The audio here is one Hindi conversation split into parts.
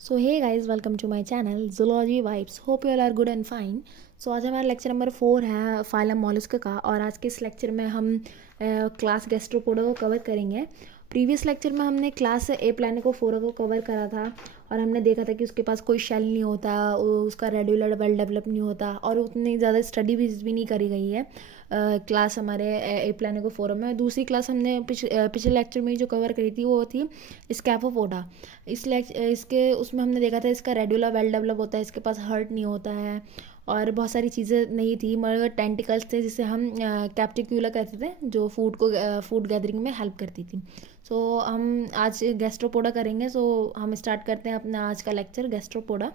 So hey guys, welcome to my channel zoology vibes. Hope you all are good and fine. So आज हमारा लेक्चर नंबर 4 है फाइलम मॉलस्क का, और आज के इस लेक्चर में हम क्लास गैस्ट्रोपोडा को कवर करेंगे। प्रीवियस लेक्चर में हमने क्लास ए प्लानिकोफोरा को कवर करा था, और हमने देखा था कि उसके पास कोई शेल नहीं होता, उसका रेडुलर वेल डेवलप नहीं होता, और उतनी ज़्यादा स्टडी भी नहीं करी गई है क्लास हमारे ए प्लानिकोफोरा में। दूसरी क्लास हमने पिछले लेक्चर में जो कवर करी थी वो थी स्कैफोपोडा। इसके उसमें हमने देखा था इसका रेडुला वेल डेवलप होता है, इसके पास हर्ट नहीं होता है, और बहुत सारी चीज़ें नहीं थी, मगर टेंटिकल्स थे जिसे हम कैप्टिक्यूला कहते थे, जो फूड गैदरिंग में हेल्प करती थी। सो हम आज गैस्ट्रोपोडा करेंगे। सो हम स्टार्ट करते हैं अपना आज का लेक्चर गैस्ट्रोपोडा।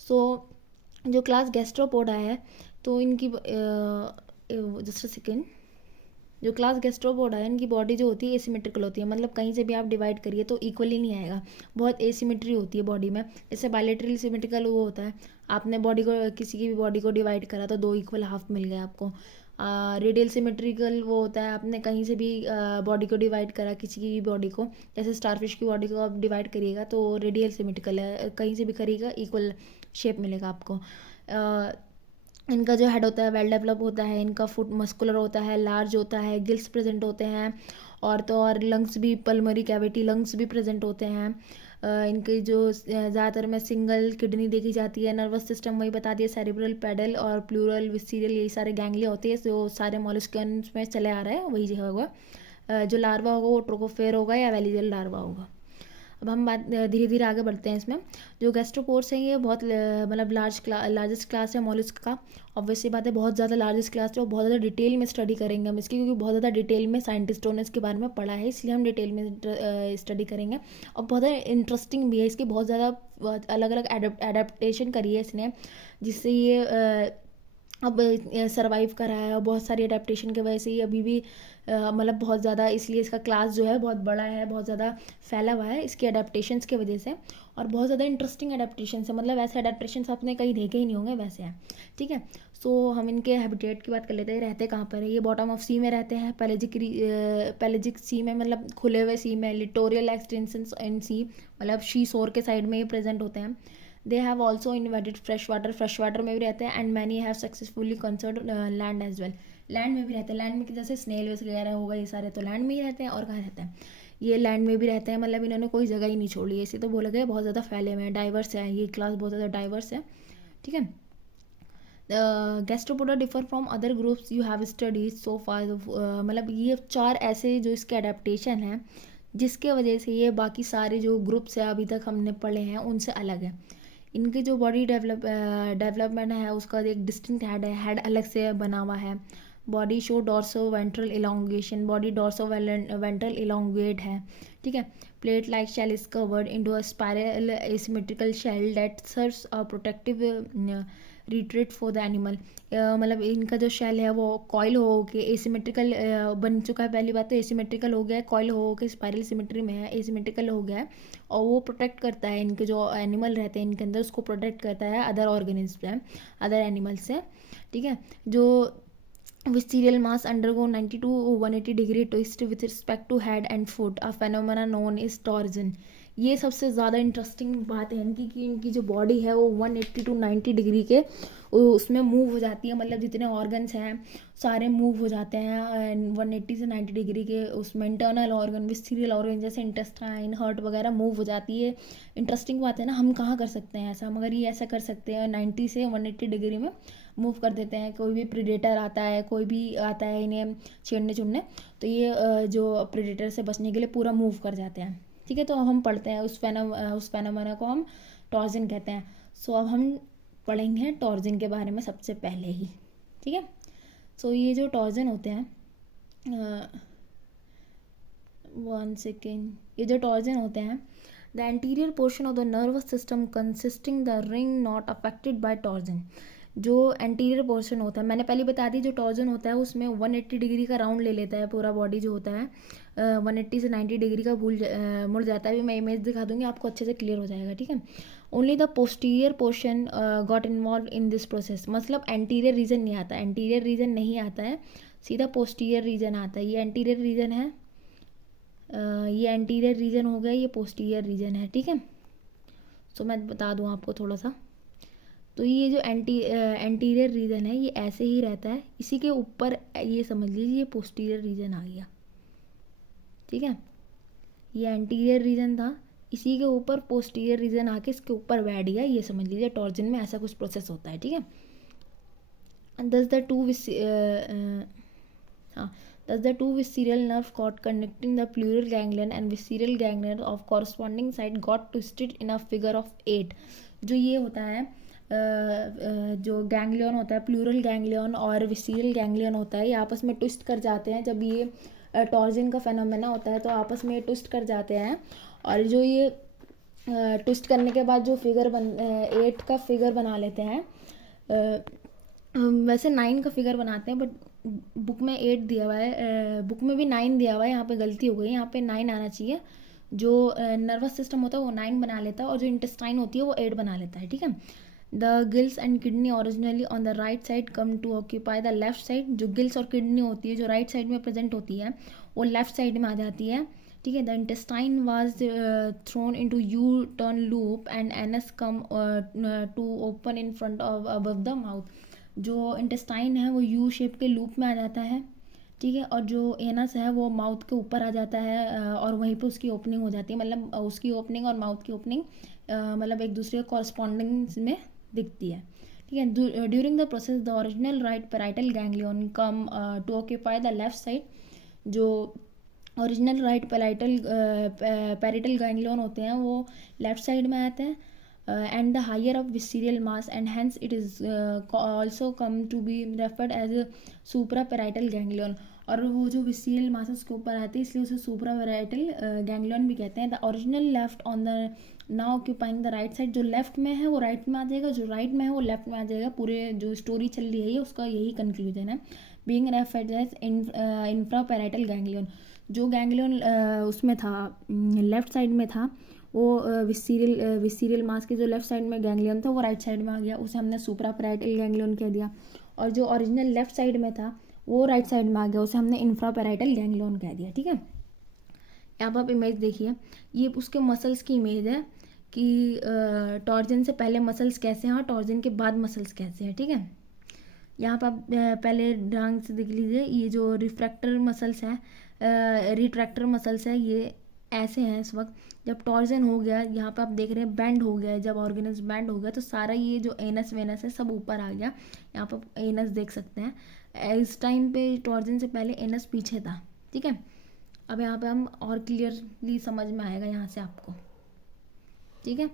सो जो क्लास गैस्ट्रोपोडा है, तो इनकी जस्ट सेकेंड, जो क्लास गैस्ट्रोपोडा है इनकी बॉडी जो होती है एसिमेट्रिकल होती है, मतलब कहीं से भी आप डिवाइड करिए तो इक्वली नहीं आएगा, बहुत एसिमेट्री होती है बॉडी में। जैसे बायलेटरल सिमेट्रिकल वो होता है, आपने बॉडी को किसी की भी बॉडी को डिवाइड करा तो दो इक्वल हाफ मिल गए आपको। रेडियल सिमेट्रिकल वो होता है, आपने कहीं से भी बॉडी को डिवाइड करा किसी की भी बॉडी को, जैसे स्टारफिश की बॉडी को आप डिवाइड करिएगा तो रेडियल सिमेट्रिकल है, कहीं से भी करिएगा इक्वल शेप मिलेगा आपको। इनका जो हेड होता है वेल डेवलप होता है, इनका फुट मस्कुलर होता है, लार्ज होता है, गिल्स प्रेजेंट होते हैं, और तो और लंग्स भी, पल्मरी कैविटी लंग्स भी प्रेजेंट होते हैं। इनके जो ज़्यादातर में सिंगल किडनी देखी जाती है। नर्वस सिस्टम वही बता दिया, सेरिब्रल, पेडल और प्लूरल, विसीरियल, यही सारे गैंग्लिया होते हैं जो सारे मॉलस्कन्स में चले आ रहा है, वही जो होगा। जो लार्वा होगा वो ट्रोकोफेर होगा या वेलिजल लार्वा होगा। अब हम बात धीरे धीरे आगे बढ़ते हैं इसमें। जो गैस्ट्रोपोड्स हैं ये बहुत मतलब लार्जेस्ट क्लास है मॉलस्क का। ऑब्वियसली बात है, बहुत ज़्यादा लार्जेस्ट क्लास है और बहुत ज़्यादा डिटेल में स्टडी करेंगे हम इसकी, क्योंकि बहुत ज़्यादा डिटेल में साइंटिस्टों ने इसके बारे में पढ़ा है, इसलिए हम डिटेल में स्टडी करेंगे। और बहुत ज़्यादा इंटरेस्टिंग भी है, इसकी बहुत ज़्यादा अलग अलग एडेप्टेशन करी है इसने, जिससे ये अब सरवाइव कर रहा है, और बहुत सारी अडेप्टेशन की वजह से ये अभी भी मतलब बहुत ज़्यादा, इसलिए इसका क्लास जो है बहुत बड़ा है, बहुत ज़्यादा फैला हुआ है इसकी अडेप्टेशंस की वजह से। और बहुत ज़्यादा इंटरेस्टिंग अडेप्टेशन है, मतलब ऐसे अडेप्टेशंस आपने कहीं देखे ही नहीं होंगे, वैसे हैं। ठीक है। सो हम इनके हैबिटेट की बात कर लेते हैं, रहते कहाँ पर है। ये बॉटम ऑफ सी में रहते हैं, पेलेजिक सी में, मतलब खुले हुए सी में, लिटोरियल एक्सटेंशन इन सी, मतलब शी शोर के साइड में ये प्रेजेंट होते हैं। They have also invaded fresh water में भी रहते हैं, and many have successfully conquered land as well. Land में भी रहते हैं, लैंड में जैसे स्नेल वगैरह होगा, ये सारे तो लैंड में ही रहते हैं। और कहाँ रहते हैं, ये लैंड में भी रहते हैं, मतलब इन्होंने कोई जगह ही नहीं छोड़ी है, इसे तो बोला गया बहुत ज़्यादा फैले हुए हैं, डाइवर्स है ये क्लास, बहुत ज़्यादा डाइवर्स है। ठीक है। Gastropoda differ from other groups you have studies so far, मतलब ये चार ऐसे जो इसके अडेप्टेशन हैं जिसके वजह से ये बाकी सारे जो ग्रुप्स हैं अभी तक हमने पढ़े हैं उनसे अलग है। इनकी जो बॉडी डेवलपमेंट है उसका एक डिस्टिंक्ट हेड है, हेड अलग से बना हुआ है। Body show dorso ventral elongation, body dorso ventral elongate है। ठीक है। Plate like shell is covered into a spiral asymmetrical shell that serves a protective retreat for the animal. मतलब इनका जो शेल है वो कॉइल हो के एसिमेट्रिकल बन चुका है। पहली बात तो एसिमेट्रिकल हो गया है, कॉइल हो के स्पाइरल सिमेट्री में है, एसिमेट्रिकल हो गया है, और वो प्रोटेक्ट करता है इनके जो एनिमल रहते हैं इनके अंदर, उसको प्रोटेक्ट करता है अदर ऑर्गेनिज्म से, अदर एनिमल्स से। ठीक है। जो visceral mass undergo 90 to 180 degree twist with respect to head and foot, a phenomena known is torsion. ये सबसे ज़्यादा इंटरेस्टिंग बात है इनकी, कि इनकी जो बॉडी है वो 180 to 90 डिग्री के उसमें मूव हो जाती है, मतलब जितने ऑर्गन्स हैं सारे मूव हो जाते हैं 180 से 90 डिग्री के उसमें। इंटरनल ऑर्गन, विस्टीरियल ऑर्गन जैसे इंटेस्टाइन, हार्ट वगैरह मूव हो जाती है। इंटरेस्टिंग बात है ना, हम कहाँ कर सकते हैं ऐसा, मगर ये ऐसा कर सकते हैं 90 से 180 डिग्री में मूव कर देते हैं। कोई भी प्रीडेटर आता है, कोई भी आता है इन्हें छेड़ने छुड़ने, तो ये जो प्रीडेटर से बचने के लिए पूरा मूव कर जाते हैं। ठीक है। तो अब हम पढ़ते हैं उस फेनोमेना को हम टॉर्जन कहते हैं। सो अब हम पढ़ेंगे टॉर्जन के बारे में सबसे पहले ही। ठीक है। सो ये जो टॉर्जन होते हैं, वन सेकेंड, ये जो टॉर्जन होते हैं, the anterior portion of the nervous system consisting the ring not affected by torsion. जो एंटीरियर पोर्शन होता है, मैंने पहले बता दी, जो टॉर्जन होता है उसमें 180 डिग्री का राउंड ले लेता है पूरा बॉडी जो होता है, 180 से 90 डिग्री का मुड़ जाता है। अभी मैं इमेज दिखा दूंगी आपको, अच्छे से क्लियर हो जाएगा। ठीक है। Only the posterior portion got involve in this process, मतलब एंटीरियर रीजन नहीं आता, एंटीरियर रीजन नहीं आता है, सीधा पोस्टीरियर रीजन आता है। ये एंटीरियर रीजन है, ये एंटीरियर रीजन हो गया, ये पोस्टीरियर रीजन है। ठीक है। सो मैं बता दूँ आपको थोड़ा सा। तो ये जो एंटीरियर रीजन है ये ऐसे ही रहता है, इसी के ऊपर ये समझ लीजिए ये पोस्टीरियर रीजन आ गया, ठीक है। ये एंटीरियर रीजन था, इसी के ऊपर पोस्टीरियर रीजन आके इसके ऊपर बैठ गया, ये समझ लीजिए टॉर्जन में ऐसा कुछ प्रोसेस होता है, ठीक है। Thus the two thus the two visceral nerve cord connecting the pleural ganglion and visceral ganglion of corresponding side got twisted in a figure of 8। जो ये होता है जो गैंग्लियन होता है, प्लूरल गैंग्लियन और विसीरल गैंग्लियन होता है, ये आपस में ट्विस्ट कर जाते हैं। जब ये टॉर्जन का फेनोमेना होता है तो आपस में ट्विस्ट कर जाते हैं, और जो ये ट्विस्ट करने के बाद जो फिगर 8 का फिगर बना लेते हैं। वैसे 9 का फिगर बनाते हैं, बट बुक में 8 दिया हुआ है, बुक में भी 9 दिया हुआ है, यहाँ पे गलती हो गई, यहाँ पे 9 आना चाहिए। जो नर्वस सिस्टम होता है वो 9 बना लेता है, और जो इंटेस्टाइन होती है वो 8 बना लेता है, ठीक है। The gills and kidney originally on the right side come to occupy the left side. जो गिल्स और किडनी होती है जो राइट साइड में प्रेजेंट होती है वो लेफ्ट साइड में आ जाती है, ठीक है। The intestine was thrown into U turn loop and anus come to open in front of above the mouth. जो इंटेस्टाइन है वो यू शेप के लूप में आ जाता है, ठीक है, और जो एनस है वो माउथ के ऊपर आ जाता है, और वहीं पे उसकी ओपनिंग हो जाती है। मतलब उसकी ओपनिंग और माउथ की ओपनिंग मतलब एक दूसरे कॉरस्पॉन्डिंग में दिखती है, ठीक है। During the process the original right parietal ganglion come to occupy the left side. जो ओरिजिनल राइट पैराइटल गैंग्लियन होते हैं वो लेफ्ट साइड में आते हैं, and the higher of visceral mass, and hence it is also come to be referred as a supraparietal ganglion। और वो जो विसीरियल मास उसके ऊपर आते हैं इसलिए उसे सुप्रापैराइटल गैंग्लियन भी कहते हैं। The original left on the now occupying the right side. जो लेफ्ट में है वो राइट में आ जाएगा, जो राइट में है वो लेफ्ट में आ जाएगा। पूरे जो स्टोरी चल रही है उसका यही कंक्लूजन है। Being referred as infraparietal ganglion. जो गैंग्लियन उसमें था लेफ्ट साइड में था वो विसीरियल मास के जो लेफ्ट साइड में गैंग्लियन था वो राइट साइड में आ गया, उसे हमने सुप्रापैराइटल गैंग्लियन कह दिया। और जो ओरिजिनल लेफ्ट साइड में था वो राइट साइड में आ गया, उसे हमने इंफ्रापैराइटल गैंग्लियन कह दिया, ठीक है। यहाँ पर आप इमेज देखिए, ये उसके मसल्स की इमेज है कि टॉर्जन से पहले मसल्स कैसे हैं और टॉर्जन के बाद मसल्स कैसे हैं, ठीक है। यहाँ पर आप पहले ढंग से देख लीजिए, ये जो रिफ्रैक्टर मसल्स हैं रिट्रैक्टर मसल्स है ये ऐसे हैं इस वक्त। जब टॉर्जन हो गया यहाँ पे आप देख रहे हैं बैंड हो गया, जब ऑर्गेनस बैंड हो गया तो सारा ये जो एनस वेनस है सब ऊपर आ गया। यहाँ पर एनस देख सकते हैं, इस टाइम पे टॉर्जन से पहले एनस पीछे था, ठीक है। अब यहाँ पे हम और क्लियरली समझ में आएगा यहाँ से आपको, ठीक है।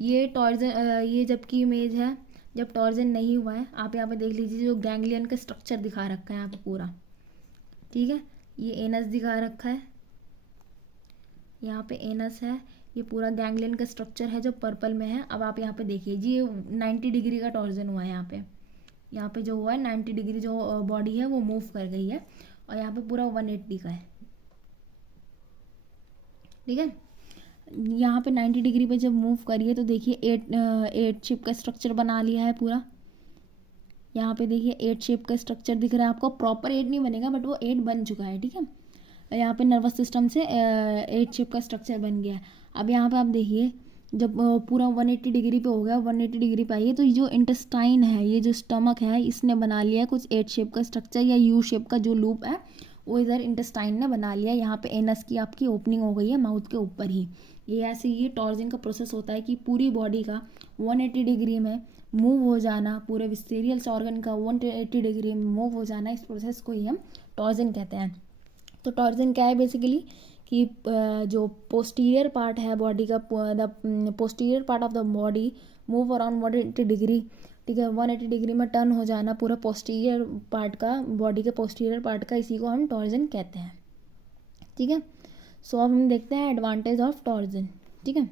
ये टॉर्जन ये जबकि इमेज है जब टॉर्जन नहीं हुआ है। आप यहाँ पे देख लीजिए जो गैंग्लियन का स्ट्रक्चर दिखा रखा है यहाँ पे पूरा, ठीक है। ये एनस दिखा रखा है, यहाँ पे एनस है, ये पूरा गैंग्लियन का स्ट्रक्चर है जो पर्पल में है। अब आप यहाँ पे देखिए जी ये 90 डिग्री का टॉर्जन हुआ है यहाँ पे जो हुआ है 90 डिग्री जो बॉडी है वो मूव कर गई है, और यहाँ पे पूरा 180 का है, ठीक है। यहाँ पे 90 डिग्री पे जब मूव करिए तो देखिए 8 शेप का स्ट्रक्चर बना लिया है पूरा। यहाँ पे देखिए 8 शेप का स्ट्रक्चर दिख रहा है आपको, प्रॉपर 8 नहीं बनेगा बट वो 8 बन चुका है, ठीक है। यहाँ पे नर्वस सिस्टम से 8 शेप का स्ट्रक्चर बन गया है। अब यहाँ पे आप देखिए जब पूरा 180 डिग्री पे हो गया, 180 डिग्री पे आइए तो ये जो इंटेस्टाइन है, ये जो स्टमक है, इसने बना लिया है कुछ 8 शेप का स्ट्रक्चर या यू शेप का जो लूप है वो इधर इंटेस्टाइन ने बना लिया। यहाँ पे एनस की आपकी ओपनिंग हो गई है माउथ के ऊपर ही। ये ऐसे ये टॉर्जन का प्रोसेस होता है कि पूरी बॉडी का 180 डिग्री में मूव हो जाना, पूरे विस्टेरियल ऑर्गन का 180 डिग्री में मूव हो जाना, इस प्रोसेस को ही हम टॉर्जन कहते हैं। तो टॉर्जन क्या है बेसिकली कि जो पोस्टीरियर पार्ट है बॉडी का, the posterior part of the body move around 180 degree, ठीक है। 180 डिग्री में टर्न हो जाना पूरा पोस्टीरियर पार्ट का, बॉडी के पोस्टीरियर पार्ट का, इसी को हम टॉर्जन कहते हैं, ठीक है। सो अब हम देखते हैं एडवांटेज ऑफ टॉर्जन, ठीक है।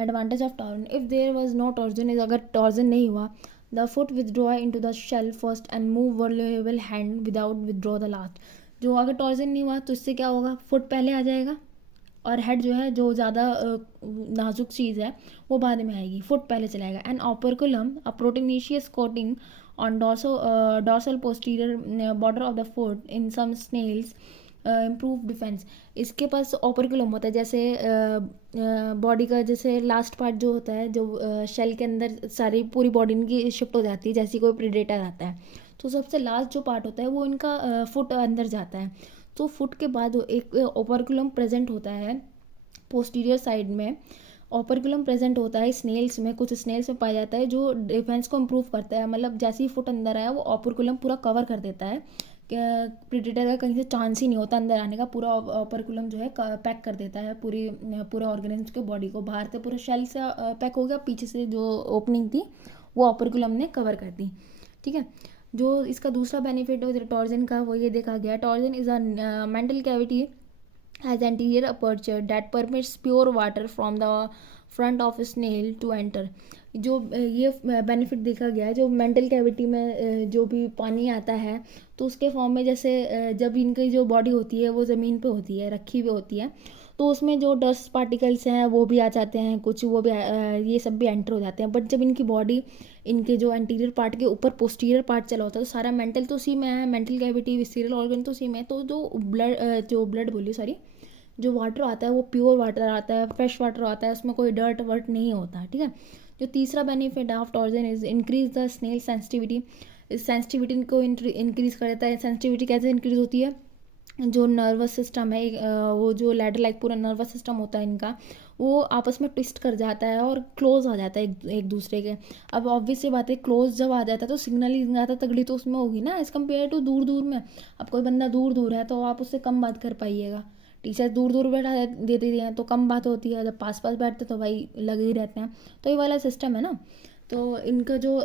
Advantage of torsion, if there was no torsion, is अगर टॉर्जन नहीं हुआ, the foot withdraw into the shell first and move vulnerable hand without withdraw the last. जो अगर टॉर्जन नहीं हुआ तो इससे क्या होगा, फुट पहले आ जाएगा और हेड जो है जो ज़्यादा नाजुक चीज़ है वो बाद में आएगी, फुट पहले चलाएगा। And operculum a proteinaceous coating on dorsal posterior border of the foot in some snails improve defence. इसके पास ओपरकुलम होता है, जैसे बॉडी का जैसे लास्ट पार्ट जो होता है, जो शेल के अंदर सारी पूरी बॉडी इनकी शिफ्ट हो जाती है जैसे कोई प्रेडेटर आता है, तो सबसे लास्ट जो पार्ट होता है वो इनका फुट अंदर जाता है। तो फुट के बाद एक ओपरकुलम प्रेजेंट होता है पोस्टीरियर साइड में। ओपरकुलम प्रेजेंट होता है स्नेल्स में, कुछ स्नेल्स में पाया जाता है, जो डिफेंस को इम्प्रूव करता है। मतलब जैसे ही फुट अंदर आया वो ओपरकुलम पूरा कवर कर देता है, प्रेडेटर का कहीं से चांस ही नहीं होता अंदर आने का। पूरा ओपरकुलम जो है पैक कर देता है पूरे ऑर्गेनिज्म के बॉडी को। बाहर से पूरा शेल से पैक हो गया, पीछे से जो ओपनिंग थी वो ओपरकुलम ने कवर कर दी। ठीक है। जो इसका दूसरा बेनिफिट है टॉर्जन का, वो ये देखा गया, torsion is a mantle cavity has anterior aperture that permits pure water from the front of a snail to enter। जो ये बेनिफिट देखा गया है, जो मेंटल कैविटी में जो भी पानी आता है तो उसके फॉर्म में, जैसे जब इनकी जो बॉडी होती है वो ज़मीन पे होती है, रखी हुई होती है, तो उसमें जो डस्ट पार्टिकल्स हैं वो भी आ जाते हैं, कुछ वो भी ये सब भी एंटर हो जाते हैं। बट जब इनकी बॉडी इनके जो एंटीरियर पार्ट के ऊपर पोस्टीरियर पार्ट चला होता है तो सारा मेंटल तो उसी में है, मेंटल कैविटी विसरल ऑर्गन तो उसी में है। तो जो ब्लड बोली सॉरी, जो वाटर आता है वो प्योर वाटर आता है, फ्रेश वाटर आता है, उसमें कोई डर्ट वर्ट नहीं होता। ठीक है। जो तीसरा benefit of torsion is increase the snail sensitivity. इस सेंसिटिविटी को इंक्रीज कर देता है। सेंसिटिविटी कैसे इंक्रीज होती है, जो नर्वस सिस्टम है वो जो लैडर लाइक पूरा नर्वस सिस्टम होता है इनका, वो आपस में ट्विस्ट कर जाता है और क्लोज आ जाता है एक दूसरे के। अब ऑब्वियस सी बात है, क्लोज जब आ जाता है तो सिग्नलिंग ज़्यादा तगड़ी तो उसमें होगी ना, एज़ कम्पेयर टू दूर दूर में। अब कोई बंदा दूर दूर है तो आप उससे कम बात कर पाइएगा। टीचर दूर दूर बैठा देती हैं तो कम बात होती है, जब पास पास बैठते तो भाई लगे ही रहते हैं। तो ये वाला सिस्टम है ना। तो इनका जो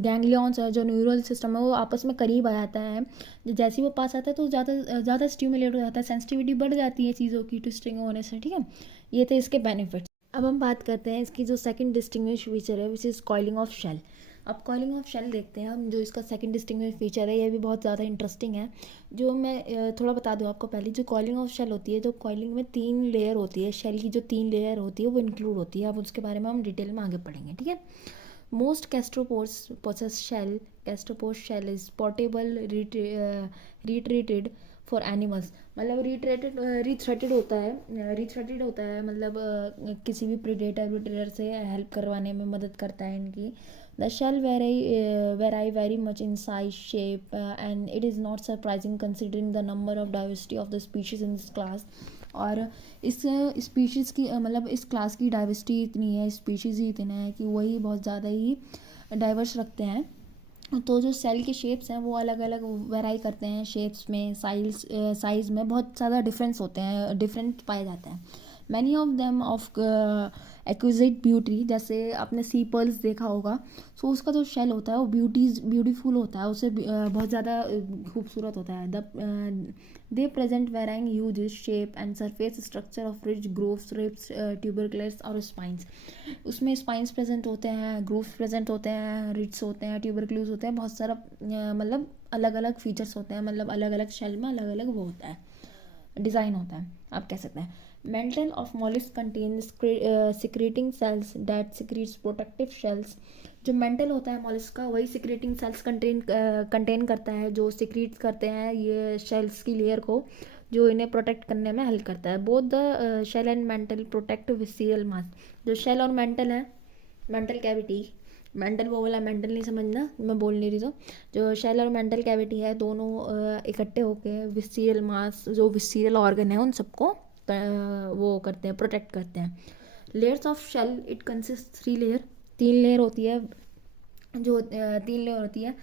गैंग्लियंस है, जो न्यूरल सिस्टम है, वो आपस में करीब आ जाता है। जैसे ही वो पास आता है तो ज़्यादा स्टिमुलेट हो जाता है, सेंसिटिविटी बढ़ जाती है चीज़ों की ट्विस्टिंग होने से। ठीक है। ये थे इसके बेनिफिट्स। अब हम बात करते हैं इसकी जो सेकंड डिस्टिंग्विश फीचर है, which is coiling of shell. अब कॉइलिंग ऑफ शेल देखते हैं हम, जो इसका सेकंड डिस्टिंग्विश फीचर है, ये भी बहुत ज़्यादा इंटरेस्टिंग है। जो मैं थोड़ा बता दूँ आपको पहले, जो कॉइलिंग ऑफ शेल होती है, जो कॉइलिंग में 3 लेयर होती है, शेल की जो 3 लेयर होती है वो इंक्लूड होती है। अब उसके बारे में हम डिटेल में आगे पढ़ेंगे। ठीक है। Most gastropods possess shell। Gastropod shell is portable, retreated for animals. मतलब रिथ्रेटेड होता है, मतलब किसी भी प्रेडेटर से हेल्प करवाने में मदद करता है इनकी। The shell varies very much in size, shape and it is not surprising considering the number of diversity of the species in this class. और इस स्पीशीज़ की मतलब इस क्लास की डाइवर्सिटी इतनी है, स्पीशीज़ ही इतने हैं कि वही बहुत ज़्यादा ही डाइवर्स रखते हैं। तो जो सेल के शेप्स हैं वो अलग अलग वेराई करते हैं, शेप्स में, साइज़ में बहुत ज़्यादा डिफरेंस होते हैं, डिफरेंट पाए जाते हैं। Many of them of exquisite beauty. जैसे आपने सी पर्ल्स देखा होगा, सो उसका जो शेल होता है वो ब्यूटीफुल होता है, उसे बहुत ज़्यादा खूबसूरत होता है। They present varying hues shape and surface structure of rich grooves, ribs, tubercles और स्पाइंस। उसमें स्पाइंस प्रेजेंट होते हैं, ग्रोव्स प्रेजेंट होते हैं, रिट्स होते हैं, ट्यूबरक्लूज होते हैं, बहुत सारा मतलब अलग अलग फीचर्स होते हैं, मतलब अलग अलग शेल में अलग अलग वो होता है, डिज़ाइन होता है, आप कह सकते हैं। Mantle of mollusk contains secreting cells that secretes protective shells। जो मेंटल होता है मॉलिस्क का, वही सिक्रेटिंग सेल्स कंटेन करता है, जो सिक्रीट करते हैं ये शेल्स की लेयर को, जो इन्हें प्रोटेक्ट करने में हेल्प करता है। Both the shell and mantle protect visceral mass. जो शेल और मेंटल है, मेंटल कैविटी, मेंटल वो वाला मेंटल नहीं समझना, मैं बोल नहीं रही। तो जो शेल और मेंटल कैविटी है, दोनों इकट्ठे होकर विसीरियल मास, जो विसीरियल ऑर्गन है, उन सबको वो करते हैं, प्रोटेक्ट करते हैं। Layers of shell, it consist 3 layer. 3 layer होती है, जो 3 लेयर होती है,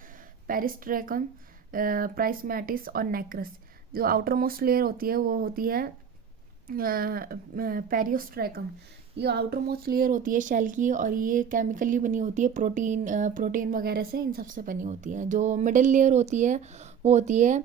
पेरिस्ट्रैकम, प्राइस्मेटिस और नेक्रस। जो आउटर मोस्ट लेयर होती है वो होती है पेरियोस्ट्रैकम। ये आउटर मोस्ट लेयर होती है शेल की, और ये केमिकली बनी होती है, प्रोटीन वगैरह से, इन सब से बनी होती है। जो मिडिल लेयर होती है वो होती है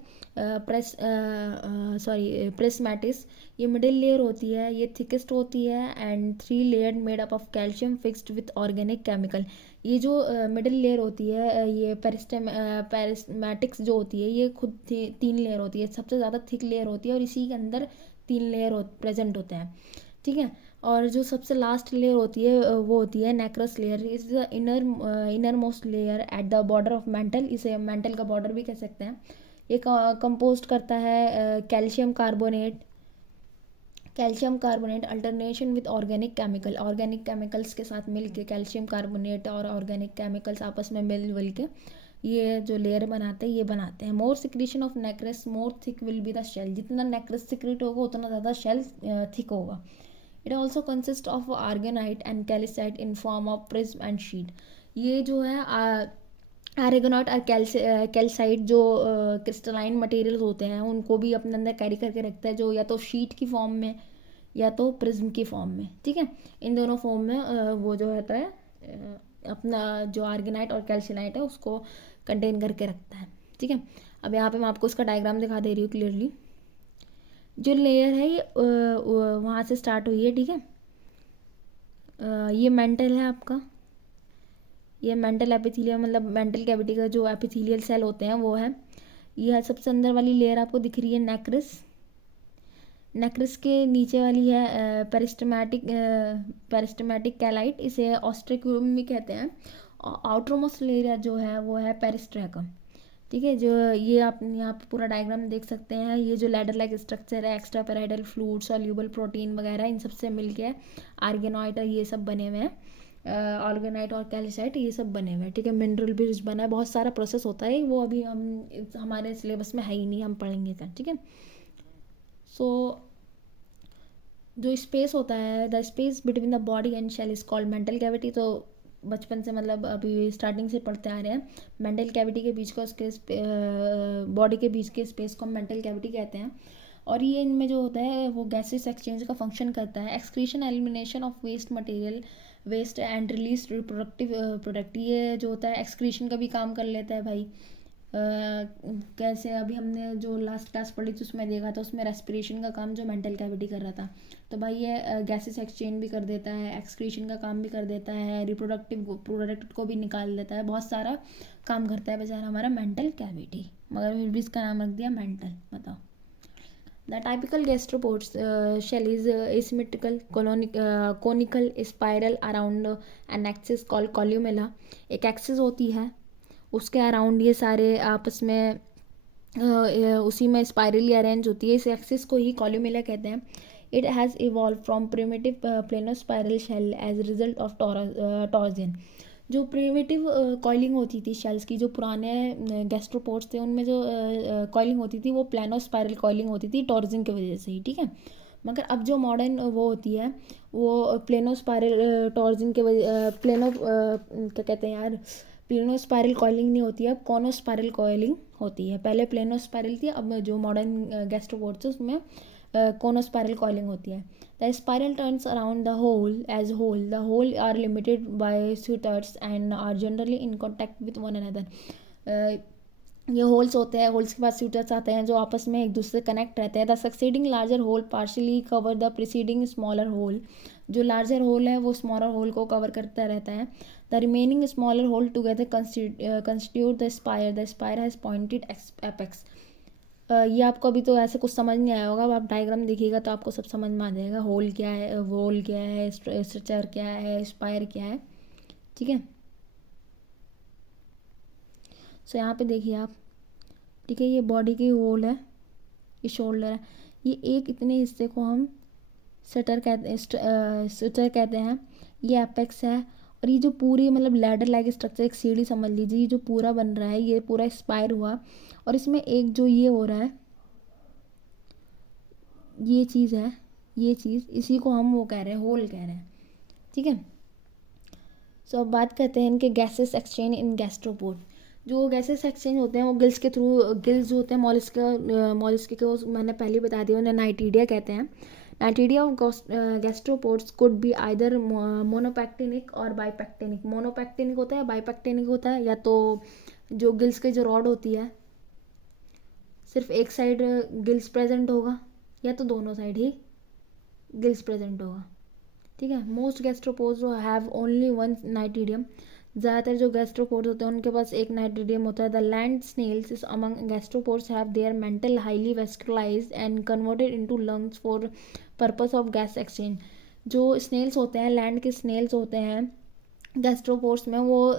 प्रिस्मेटिस। ये मिडिल लेयर होती है, ये थिकेस्ट होती है and 3 layer made up of calcium fixed with organic chemical. ये जो मिडिल लेयर होती है, ये पेरिस्मेटिक्स जो होती है, ये खुद 3 लेयर होती है, सबसे ज़्यादा थिक लेयर होती है, और इसी के अंदर 3 लेयर प्रेजेंट होते हैं। ठीक है। और जो सबसे लास्ट लेयर होती है वो होती है nacreous layer. Is the innermost layer at the border of mantle. इसे मेंटल का बॉर्डर भी कह सकते हैं। ये कंपोस्ट करता है calcium carbonate alternation with organic chemicals के साथ मिल के कैल्शियम कार्बोनेट और ऑर्गेनिक केमिकल्स आपस में मिल के ये जो लेयर बनाते हैं more secretion of nacreous more thick will be the shell, जितना नेक्रेस सिक्रेट होगा उतना ज़्यादा शेल थिक होगा. It also consist of aragonite and calcite in form of prism and sheet. ये जो है आर्गेनाइट और कैल्साइट जो क्रिस्टलाइन मटेरियल्स होते हैं उनको भी अपने अंदर कैरी करके रखता है, जो या तो शीट की फॉर्म में या तो प्रिज्म की फॉर्म में. ठीक है, इन दोनों फॉर्म में वो जो होता है अपना जो आर्गेनाइट और कैल्शिनाइट है उसको कंटेन करके रखता है. ठीक है, अब यहाँ पे मैं आपको इसका डायग्राम दिखा दे रही हूँ क्लियरली. जो लेयर है ये वहाँ से स्टार्ट हुई है. ठीक है, ये मेंटल है आपका, ये मेंटल एपिथेलियम मतलब मेंटल कैविटी का जो एपिथेलियल सेल होते हैं वो है. यह सबसे अंदर वाली लेयर आपको दिख रही है नेक्रिस के नीचे वाली है पेरिस्टमेटिक कैलाइट, इसे ऑस्ट्रेक्यूलम भी कहते हैं. आउटरमोस्ट लेयर जो है वो है पेरिस्ट्रैकम. ठीक है, जो ये आप यहाँ पे पूरा डायग्राम देख सकते हैं. ये जो लैडर लाइक स्ट्रक्चर है एक्स्ट्रा पैराइडल फ्लूइड सॉल्यूबल प्रोटीन वगैरह इन सब से मिलके आर्गेनॉइड ये सब बने हुए हैं. ऑर्गेनाइट और कैल्साइट ये सब बने हुए हैं. ठीक है, मिनरल ब्रिज बना है, बहुत सारा प्रोसेस होता है, वो अभी हम हमारे सिलेबस में है ही नहीं, हम पढ़ेंगे क्या. ठीक है, सो जो स्पेस होता है the space between the body and shell is called mantle cavity. तो बचपन से मतलब अभी स्टार्टिंग से पढ़ते आ रहे हैं. मेंटल कैविटी के बीच का उसके बॉडी के बीच के स्पेस को हम मेंटल कैविटी कहते हैं. और ये इनमें जो होता है वो गैसेस एक्सचेंज का फंक्शन करता है. Excretion elimination of waste material waste and release reproductive product. ये जो होता है एक्सक्रीशन का भी काम कर लेता है भाई. कैसे अभी हमने जो लास्ट क्लास पढ़ी थी उसमें देखा था, उसमें रेस्पिरेशन का काम जो मेंटल कैविटी कर रहा था. तो भाई ये गैसेस एक्सचेंज भी कर देता है, एक्सक्रीशन का काम भी कर देता है, रिप्रोडक्टिव प्रोडक्ट को भी निकाल देता है, बहुत सारा काम करता है बेचारा हमारा मेंटल कैविटी, मगर फिर भी इसका नाम रख दिया मेंटल. बताओ. The typical gastropod shell is asymmetrical, conical, spiral around an axis called columella. एक एक्सिस होती है, उसके अराउंड ये सारे आपस में उसी में स्पाइरली अरेंज होती है. इस एक्सिस को ही कॉल्यूमेला कहते हैं. It has evolve from primitive planospiral shell as result of torsion. जो प्रिमिटिव कॉइलिंग होती थी शेल्स की, जो पुराने गैस्ट्रोपोड्स थे उनमें जो कॉइलिंग होती थी वो प्लानोस्पाइरल कॉइलिंग होती थी टॉर्जन की वजह से ही. ठीक है, मगर अब जो मॉडर्न वो होती है वो प्लेनोस्पाइरल टॉर्जन के वजह क्या कहते हैं यार, प्लेनोस्पाइरल कॉइलिंग नहीं होती है, अब कॉनोस्पाइरल कॉइलिंग होती है. पहले प्लेनोस्पाइरल थी, अब जो मॉडर्न गैस्ट्रोपोड्स है उसमें कॉनोस्पाइरल कॉइलिंग होती है. The spiral turns around the hole as whole. The hole are limited by suitors and are generally in contact with one another. ये होल्स होते हैं, होल्स के पास सूटर्स आते हैं जो आपस में एक दूसरे से कनेक्ट रहते हैं. The succeeding larger whorl partially cover the preceding smaller whorl. जो लार्जर होल है वो स्मॉलर होल को कवर करता रहता है. The remaining smaller whorl together constitute the spire. The spire has pointed apex. ये आपको अभी तो ऐसे कुछ समझ नहीं आया होगा, अब आप डायग्राम देखिएगा तो आपको सब समझ में आ जाएगा. होल क्या है, वोल क्या है, स्ट्रक्चर क्या है, स्पायर क्या है. ठीक है, सो यहाँ पे देखिए आप. ठीक है, ये बॉडी की होल है, ये शोल्डर है, ये एक इतने हिस्से को हम स्टर कहते हैं. ये एपेक्स है. और ये जो पूरी मतलब लैडर लाइक स्ट्रक्चर, एक सीढ़ी समझ लीजिए, ये जो पूरा बन रहा है ये पूरा स्पायर हुआ. और इसमें एक जो ये हो रहा है ये चीज़ है, ये चीज़, इसी को हम वो कह रहे हैं, होल कह रहे हैं. ठीक है, सो अब बात करते हैं इनके गैसेस एक्सचेंज इन गैस्ट्रोपोड. जो गैसेस एक्सचेंज होते हैं वो गिल्स के थ्रू, गिल्स जो होते हैं मॉलिस्क के वो मैंने पहले बता दिया, उन्हें नाइटीडिया कहते हैं. Ctenidia of gastropods could be either monopectinate or bipectinate. मोनोपैक्टेनिक होता है, बाइपैक्टेनिक होता है, या तो जो गिल्स की जो रॉड होती है सिर्फ एक साइड गिल्स प्रेजेंट होगा, या तो दोनों साइड ही गिल्स प्रेजेंट होगा. ठीक है, most gastropods have only one ctenidium. ज़्यादातर जो गैस्ट्रोपोड्स होते हैं उनके पास एक नाइटीडियम होता है. The land snails is among gastropods have their mantle highly vascularized and converted into lungs for purpose of gas exchange. जो स्नेल्स होते हैं, लैंड के स्नेल्स होते हैं, गैस्ट्रोपोर्स में वो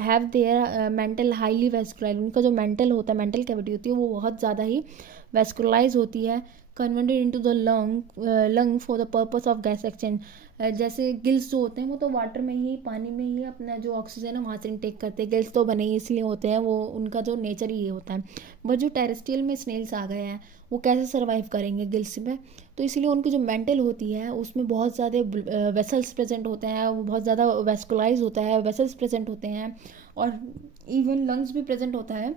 हैव देयर मेंटल हाईली वेस्कुलाइज, उनका जो मेंटल होता है, मेंटल कैविटी होती है वो बहुत ज़्यादा ही वेस्कुलाइज होती है, converted into the lung for the purpose of gas exchange. जैसे गिल्स जो होते हैं वो तो वाटर में ही, पानी में ही अपना जो ऑक्सीजन है वहाँ से इनटेक करते हैं, गिल्स तो बने ही इसलिए होते हैं, वो उनका जो नेचर ही ये होता है। बट जो टेरेस्ट्रियल में स्नेल्स आ गए हैं वो कैसे सर्वाइव करेंगे गिल्स में, तो इसीलिए उनकी जो मेंटल होती है उसमें बहुत ज़्यादा वेसल्स प्रेजेंट होते हैं, वो बहुत ज़्यादा वेस्कुलाइज होता है, वेसल्स प्रेजेंट होते हैं, और इवन लंग्स भी प्रेजेंट होता है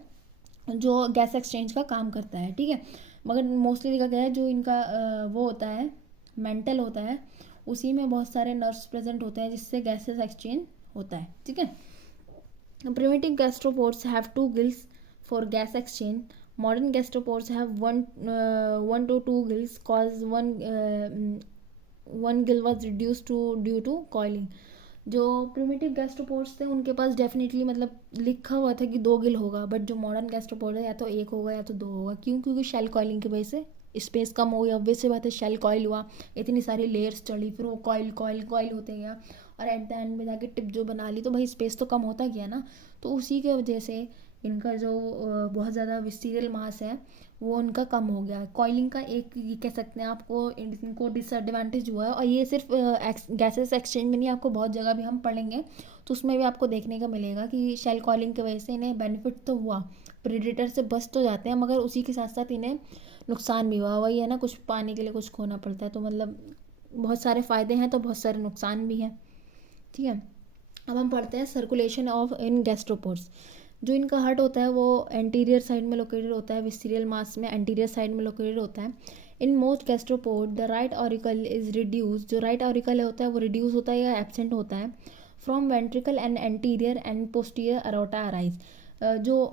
जो गैस एक्सचेंज का काम करता है, ठीक है। मगर मोस्टली देखा गया है जो इनका वो होता है, मेंटल होता है, उसी में बहुत सारे नर्व्स प्रेजेंट होते हैं जिससे गैसेस एक्सचेंज होता है, ठीक है। Primitive gastropods have two gills for gas exchange. Modern gastropods have one to two gills, cause one gill was reduced to due to coiling. जो प्रिमिटिव गैस्ट्रोपोड्स थे उनके पास डेफिनेटली मतलब लिखा हुआ था कि 2 गिल होगा, बट जो मॉडर्न गैस्ट्रोपोड है या तो 1 होगा या तो 2 होगा। क्यों? क्योंकि शेल कॉइलिंग की वजह से स्पेस कम हो गई, ऑब्वियस सी बात है, शेल कॉइल हुआ, इतनी सारी लेयर्स चढ़ी, फिर वो कॉइल कॉइल कॉइल होते गया, और एट द एंड में जाके टिप जो बना ली, तो भाई स्पेस तो कम होता गया ना। तो उसी के वजह से इनका जो बहुत ज़्यादा विस्टीरियल मास है वो उनका कम हो गया। कॉइलिंग का एक ये कह सकते हैं आपको इनको डिसएडवांटेज हुआ है, और ये सिर्फ गैसेस एक्सचेंज में नहीं, आपको बहुत जगह भी हम पढ़ेंगे तो उसमें भी आपको देखने का मिलेगा कि शेल कॉइलिंग की वजह से इन्हें बेनिफिट तो हुआ, प्रेडेटर से बच तो जाते हैं, मगर उसी के साथ साथ इन्हें नुकसान भी हुआ। वही है ना, कुछ पाने के लिए कुछ खोना पड़ता है, तो मतलब बहुत सारे फ़ायदे हैं तो बहुत सारे नुकसान भी हैं, ठीक है। अब हम पढ़ते हैं सर्कुलेशन ऑफ इन गैस्ट्रोपोड्स। जो इनका हार्ट होता है वो एंटीरियर साइड में लोकेटेड होता है, विस्टीरियल मास में एंटीरियर साइड में लोकेटेड होता है। In most gastropod the right auricle is reduce, जो राइट ऑरिकल होता है वो रिड्यूस होता है या एबसेंट होता है। From ventricle and anterior and posterior aorta arise, जो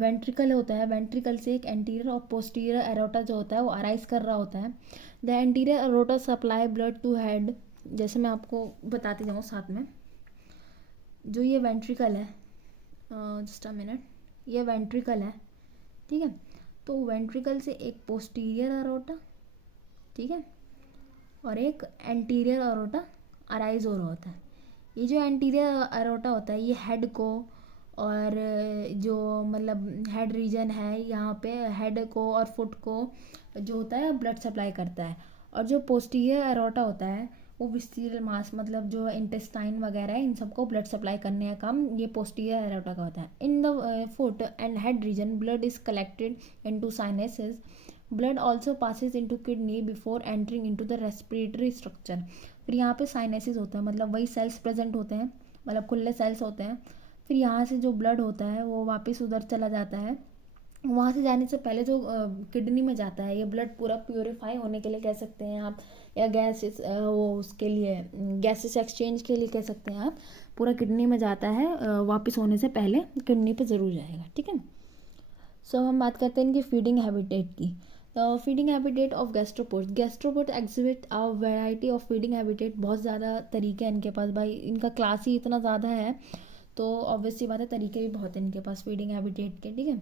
वेंट्रिकल होता है, वेंट्रिकल से एक एंटीरियर और पोस्टीरियर अरोटा जो होता है वो अराइज कर रहा होता है। The anterior aorta supply blood to head, जैसे मैं आपको बताती जाऊँ साथ में, जो ये वेंट्रिकल है, जस्ट अ मिनट, ये वेंट्रिकल है, ठीक है। तो वेंट्रिकल से एक पोस्टीरियर अरोटा, ठीक है, और एक एंटीरियर अरोटा अराइज हो रहा होता है। ये जो एंटीरियर अरोटा होता है ये हेड को, और जो मतलब हेड रीजन है यहाँ पे, हेड को और फुट को जो होता है ब्लड सप्लाई करता है। और जो पोस्टीरियर अरोटा होता है वो विस्टीरियल मास, मतलब जो इंटेस्टाइन वगैरह है इन सबको ब्लड सप्लाई करने का काम ये पोस्टीरियर अरोटा का होता है। In the foot and head region blood is collected into sinuses. Blood also passes into kidney before entering into the respiratory structure. फिर यहाँ पे साइनेसिस होता है, मतलब वही सेल्स प्रेजेंट होते हैं, मतलब खुले सेल्स होते हैं। फिर यहाँ से जो ब्लड होता है वो वापस उधर चला जाता है, वहाँ से जाने से पहले जो किडनी में जाता है ये ब्लड पूरा प्योरीफाई होने के लिए कह सकते हैं आप, या गैसेस वो उसके लिए गैसेस एक्सचेंज के लिए कह सकते हैं आप, पूरा किडनी में जाता है, वापस होने से पहले किडनी पे ज़रूर जाएगा, ठीक है। सो हम बात करते हैं इनकी फीडिंग हैबिटेट की। Feeding habitat of gastropods, gastropod exhibit a variety of feeding habitat, बहुत ज़्यादा तरीके हैं इनके पास, भाई इनका क्लास ही इतना ज़्यादा है तो ऑब्वियस सी बात है तरीके भी बहुत हैं इनके पास फीडिंग हैबिटेट के, ठीक है।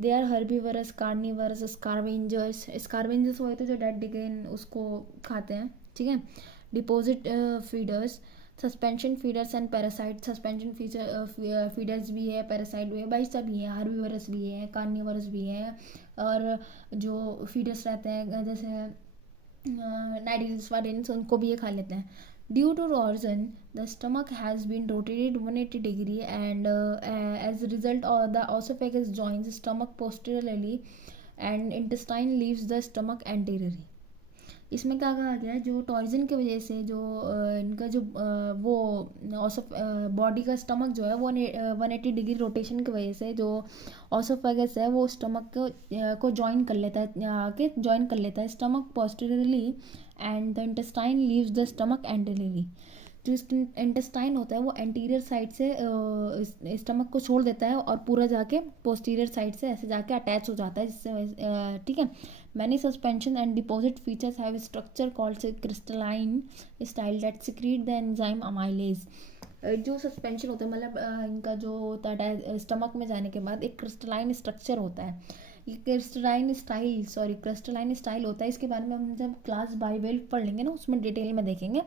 दे आर हर्बीवरस, कार्निवरस, स्कार्वेंजर्स, स्कार्वेंजर्स वो होते हैं जो डेड डिगेन उसको खाते हैं, ठीक है। Deposit feeders, suspension feeders and parasite, suspension feeders भी है, पैरासाइट भी है, भाई सभी है, हर्बीवरस भी है, कार्निवरस भी है, और जो फीडर्स रहते हैं जैसे नाइडिल्स वाइडेंस उनको भी ये खा लेते हैं। Due to erosion, the stomach has been rotated 180 degree and as a result of the esophagus joins stomach posteriorly and intestine leaves the stomach anteriorly. इसमें क्या कहा गया है, जो टॉर्जन की वजह से जो इनका जो वो बॉडी का स्टमक जो है वो 180 डिग्री रोटेशन की वजह से जो ऑसोफेगस है वो स्टमक को ज्वाइन कर लेता है, आके ज्वाइन कर लेता है stomach posteriorly and the intestine leaves the stomach anteriorly. जो इंटेस्टाइन होता है वो एंटीरियर साइड से स्टमक को छोड़ देता है और पूरा जाके पोस्टीरियर साइड से ऐसे जाके अटैच हो जाता है, जिससे ठीक है। Many suspension and deposit features have structure called crystalline style that secrete the enzyme amylase. जो सस्पेंशन होता है मतलब इनका जो होता है स्टमक में जाने के बाद एक क्रिस्टलाइन स्ट्रक्चर होता है, ये क्रिस्टलाइन स्टाइल होता है। इसके बारे में हम जब क्लास बाई 12 पढ़ लेंगे ना उसमें डिटेल में देखेंगे।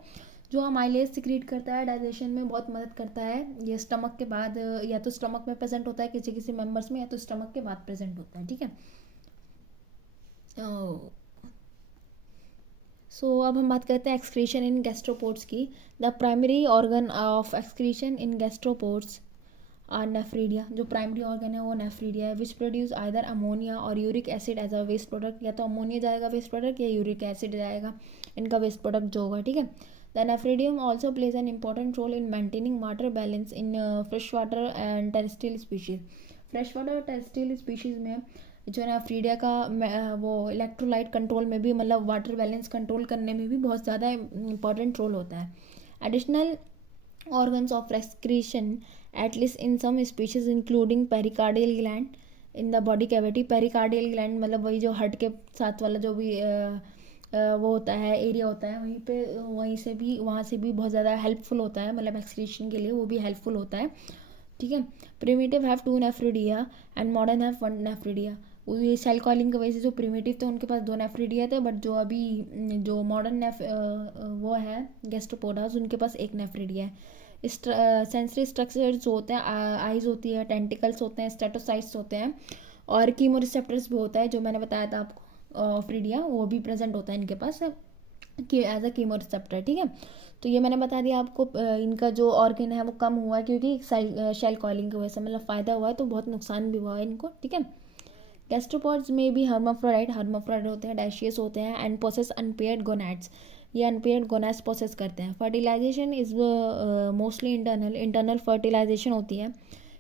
जो अमाइलेज सिक्रीट करता है, डाइजेशन में बहुत मदद करता है। ये स्टमक के बाद या तो स्टमक में प्रेजेंट होता है किसी किसी मेंबर्स में, या तो स्टमक के बाद प्रेजेंट होता है, ठीक है। सो अब हम बात करते हैं एक्सक्रीशन इन गैस्ट्रोपोड्स की। The primary organ of excretion in gastropods और नेफ्रीडिया। जो प्राइमरी ऑर्गन है वो नेफ्रीडिया है, विच प्रोड्यूस आइदर अमोनिया और uric acid as a waste product. या तो अमोनिया जाएगा वेस्ट प्रोडक्ट या यूरिक एसिड जाएगा इनका वेस्ट प्रोडक्ट जो होगा, ठीक है। The nephridium also plays an important role in maintaining water balance in fresh water and terrestrial species. Fresh water और टेरेस्ट्रियल स्पीशीज़ में जो है नेफ्रीडिया का वो इलेक्ट्रोलाइट कंट्रोल में भी, मतलब वाटर बैलेंस कंट्रोल करने में भी बहुत ज़्यादा इंपॉर्टेंट रोल होता है। Additional organs of excretion at least in some species including pericardial gland in the body cavity। pericardial gland मतलब वही जो हार्ट के साथ वाला जो भी वो होता है, एरिया होता है, वहीं पे वहाँ से भी बहुत ज़्यादा हेल्पफुल होता है, मतलब एक्सक्रीशन के लिए वो भी हेल्पफुल होता है, ठीक है। Primitive have 2 nephridia and modern have 1 nephridia. ये सेल कॉलिंग की वजह से जो प्रिमिटिव थे उनके पास 2 नेफ्रिडिया थे, बट जो अभी जो मॉडर्न वो है गैस्ट्रोपोडास, उनके पास 1 नेफ्रिडिया है। सेंसरी स्ट्रक्चर जो होते हैं, आइज होती है, टेंटिकल्स होते हैं, स्टेटोसाइट्स होते हैं, और कीमो रिसेप्टर्स भी होता है जो मैंने बताया था आपको, फ्रीडिया वो भी प्रेजेंट होता है इनके पास कि एज अ कीमो रिसेप्टर, ठीक है। तो ये मैंने बता दिया आपको। इनका जो ऑर्गन है वो कम हुआ है क्योंकि शेल कॉलिंग की वजह से, मतलब फ़ायदा हुआ है तो बहुत नुकसान भी हुआ है इनको, ठीक है। गैस्ट्रोपोड्स में भी हर्माफ्रोडाइट होते हैं, डाइशियस होते हैं, एंड पोसेस अनपेयर्ड गोनैड्स। ये अनपेयर्ड गोनैड्स पोसेस करते हैं। Fertilization is mostly internal fertilization होती है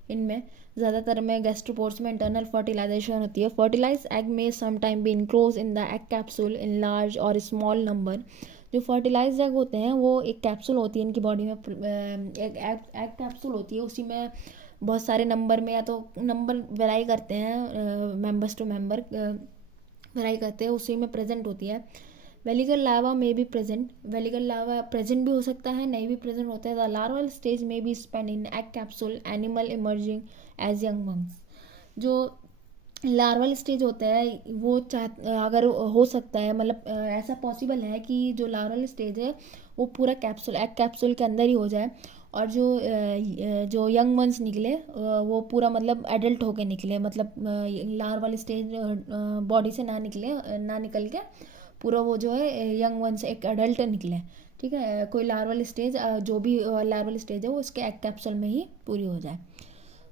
इनमें। ज़्यादातर में गैस्ट्रोपोड्स में इंटरनल फर्टिलाइजेशन होती है। फर्टिलाइज एग में some time be enclose in the egg capsule in large और स्मॉल नंबर। जो फर्टिलाइज एग होते हैं वो एक कैप्सूल होती है इनकी बॉडी में, एक एग कैप्सूल होती है, उसी में बहुत सारे नंबर में, या तो नंबर वेराई करते हैं, मेंबर्स टू मेंबर वेराई करते हैं, उसी में प्रेजेंट होती है। वेलिगल लावा में भी प्रेजेंट, वेलिगल लावा प्रेजेंट भी हो सकता है, नहीं भी प्रेजेंट होता है। द लार्वल स्टेज में भी spend in egg capsule animal emerging as young monks. जो लार्वल स्टेज होता है वो अगर हो सकता है, मतलब ऐसा पॉसिबल है कि जो लार्वल स्टेज है वो पूरा कैप्सूल, एग कैप्सूल के अंदर ही हो जाए, और जो यंग मंस निकले वो पूरा मतलब एडल्ट होके निकले, मतलब लार्वल स्टेज बॉडी से ना निकल के पूरा वो जो है यंग वंस एक एडल्ट निकले, ठीक है। कोई लार्वल स्टेज जो भी लार्वल स्टेज है वो उसके एग कैप्सूल में ही पूरी हो जाए।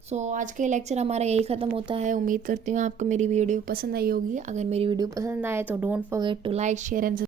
सो आज के लेक्चर हमारा यही ख़त्म होता है। उम्मीद करती हूँ आपको मेरी वीडियो पसंद आई होगी। अगर मेरी वीडियो पसंद आए तो don't forget to like, share and